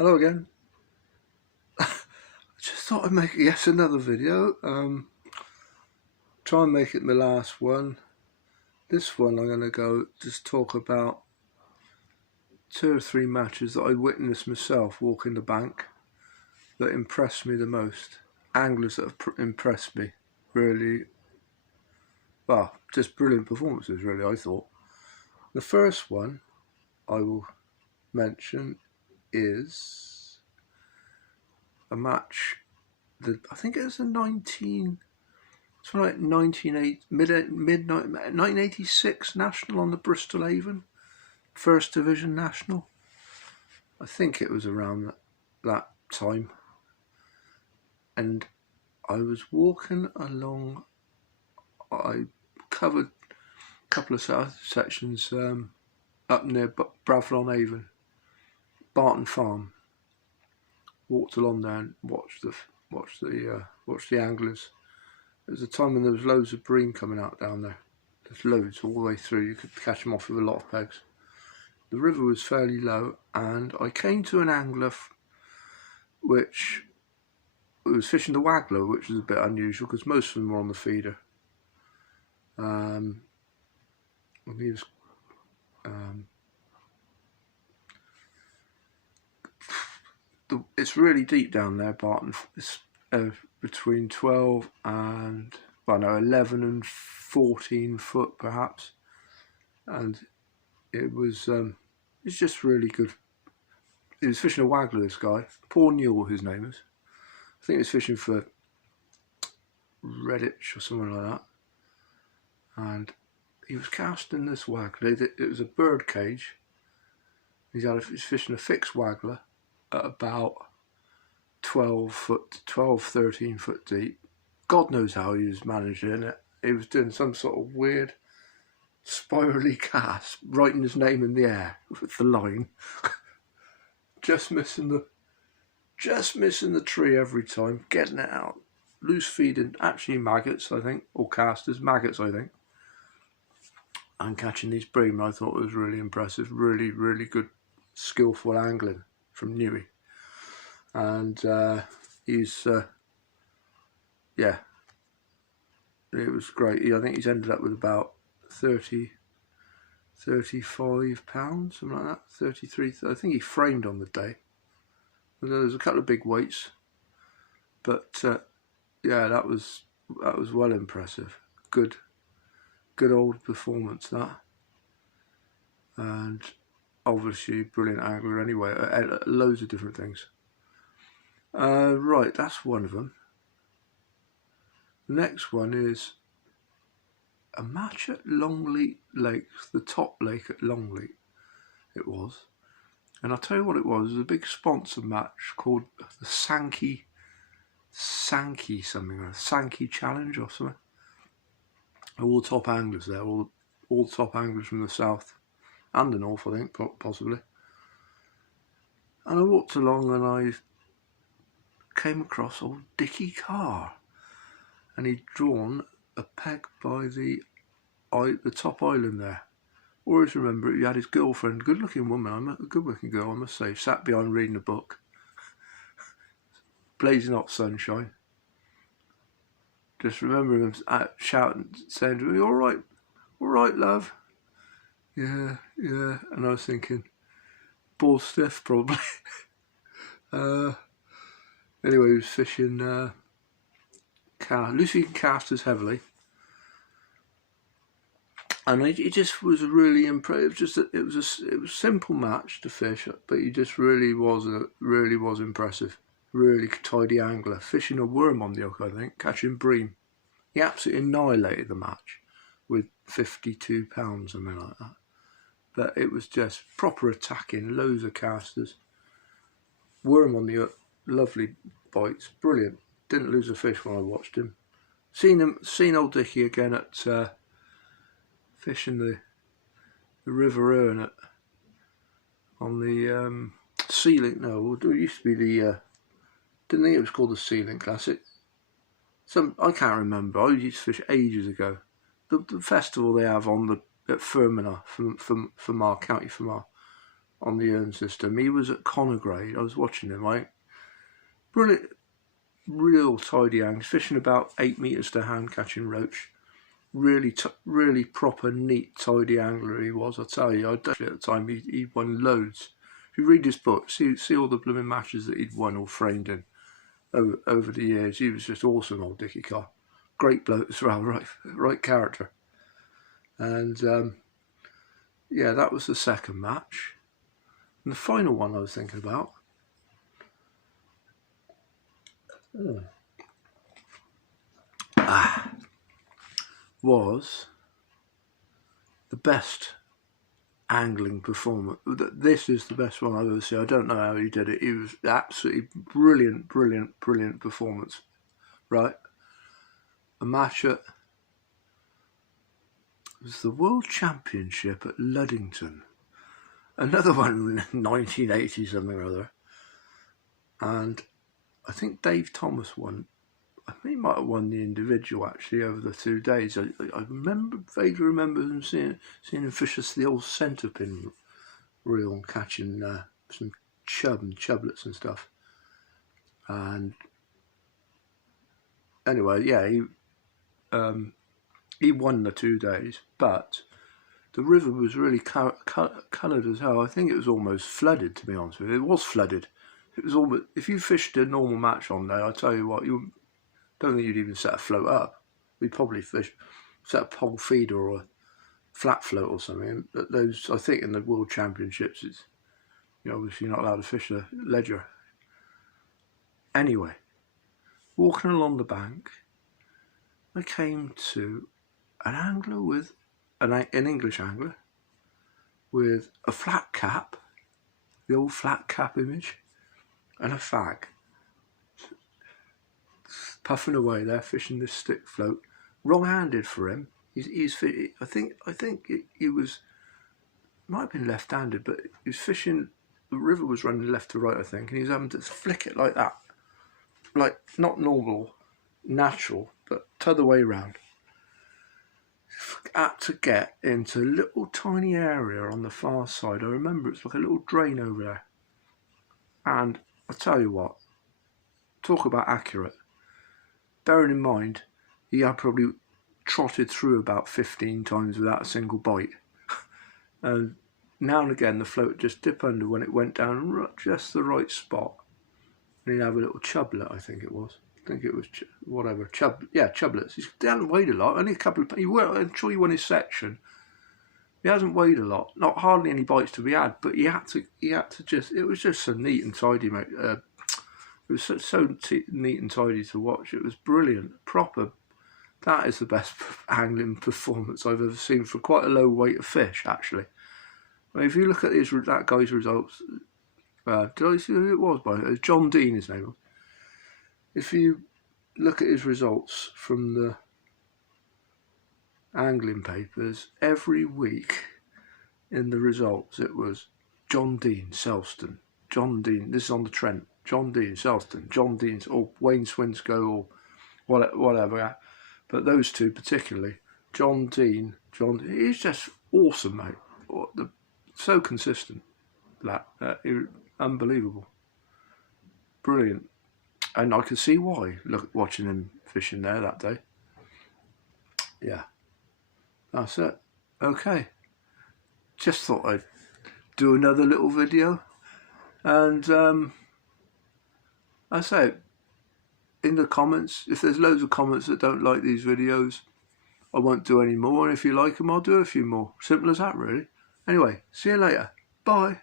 Hello again. I just thought I'd make another video. Try and make it my last one. This one I'm going to go just talk about 2 or 3 matches that I witnessed myself walking the bank that impressed me the most. Anglers that have impressed me really, well, just brilliant performances really, I thought. The first one I will mention is a match that I think it was a 1986 National on the Bristol Avon, First Division National. I think it was around that time. And I was walking along, I covered a couple of sections up near Bravon Avon, Barton Farm. Walked along there and watched the anglers. It was a time when there was loads of bream coming out down there. There's loads all the way through. You could catch them off with a lot of pegs. The river was fairly low, and I came to an angler which was fishing the waggler, which was a bit unusual because most of them were on the feeder. He was it's really deep down there, Barton. It's between 12 and 11 and 14 foot perhaps, and it was it's just really good. He was fishing a waggler, this guy, Paul Newell, his name is. I think he was fishing for Redditch or something like that, and he was casting this waggler. It was a bird cage. He's fishing a fixed waggler at about 13 foot deep. God knows how he was managing it. He was doing some sort of weird spirally cast, writing his name in the air with the line. just missing the tree every time, getting it out. Loose feeding, actually maggots, I think, or casters, maggots, I think. And catching these bream, I thought was really impressive. Really, really good, skillful angling from Newey. And he's, yeah, it was great. I think he's ended up with about 35 pounds, something like that, 33. I think he framed on the day. There was a couple of big weights, but yeah, that was well impressive. Good old performance that, and obviously brilliant angler anyway. Loads of different things. Right, that's one of them. The next one is a match at Longleat Lake, the top lake at Longleat it was. And I'll tell you what it was a big sponsor match called the Sankey Challenge or something. All the top anglers there, all the top anglers from the south and the north, I think, possibly. And I walked along and I came across old Dickie Carr, and he'd drawn a peg by the top island there. Always remember it. He had his girlfriend, good-looking woman, a good-looking girl, I must say, sat behind reading a book, blazing hot sunshine. Just remember him shouting, saying to me, "All right, love." Yeah. And I was thinking, ball stiff, probably. Anyway, he was fishing loosey casters heavily, and it just was really impressive. It was a simple match to fish, but he just really was impressive. Really tidy angler, fishing a worm on the hook, I think, catching bream. He absolutely annihilated the match with 52 pounds, something like that. But it was just proper attacking, loads of casters. Worm on the hook, lovely bites, brilliant. Didn't lose a fish when I watched him. Seen old Dickie again at fishing the River Erne on the Sea Link. No, it used to be the. Didn't think it was called the Sea Link Classic. I can't remember. I used to fish ages ago. The festival they have at Fermanagh, Fermanagh, County Fermanagh. on the earn system. He was at Conagrade. I was watching him, like, brilliant, real tidy angles, fishing about 8 metres to hand, catching roach. Really proper, neat, tidy angler he was. I tell you, at the time he won loads. If you read his book, see all the blooming matches that he'd won or framed in over the years. He was just awesome, old Dickie Carr. Great bloke as well, right character. And yeah, that was the second match. And the final one I was thinking about was the best angling performance. This is the best one I've ever seen. I don't know how he did it. It was absolutely brilliant performance. Right? A match at, it was the World Championship at Luddington. Another one in 1980 something or other. And I think Dave Thomas won. I think he might have won the individual actually over the 2 days. I vaguely remember him seeing him fish the old centre pin reel and catching some chub and chublets and stuff. And anyway, yeah, he won the 2 days, but the river was really coloured as hell. I think it was almost flooded, to be honest with you. It was flooded. It was almost, if you fished a normal match on there, I tell you what, you don't think you'd even set a float up. We'd probably set a pole feeder or a flat float or something. But those, I think, in the World Championships, it's, you know, obviously you're not allowed to fish a ledger. Anyway, walking along the bank, I came to an angler with an English angler with a flat cap, the old flat cap image, and a fag, puffing away there, fishing this stick float, wrong-handed for him. I think he was, might have been left-handed, but he was fishing. The river was running left to right, I think, and he was having to flick it like that, like not normal, natural, but t'other way round. Had to get into a little tiny area on the far side. I remember it's like a little drain over there, and I tell you what, talk about accurate. Bearing in mind, he had probably trotted through about 15 times without a single bite. And now and again, the float would just dip under when it went down just the right spot. And he'd have a little chublet, I think it was. Chublets. He hadn't weighed a lot, only a couple of, I'm sure he won his section. He hasn't weighed a lot, not hardly any bites to be had, but he had to just, it was just so neat and tidy, mate. It was so neat and tidy to watch. It was brilliant, proper. That is the best angling performance I've ever seen for quite a low weight of fish, actually. I mean, if you look at that guy's results, did I see who it was by? It was John Dean, his name was. If you look at his results from the angling papers, every week in the results it was John Dean, Selston, John Dean, this is on the Trent, John Dean, Selston, John Dean, or Wayne Swinscoe, or whatever. But those two particularly, John Dean, he's just awesome, mate. So consistent, unbelievable, brilliant. And I could see why, watching him fishing there that day. Yeah, that's it. Okay, just thought I'd do another little video. And I say, in the comments, if there's loads of comments that don't like these videos, I won't do any more. And if you like them, I'll do a few more. Simple as that, really. Anyway, see you later. Bye.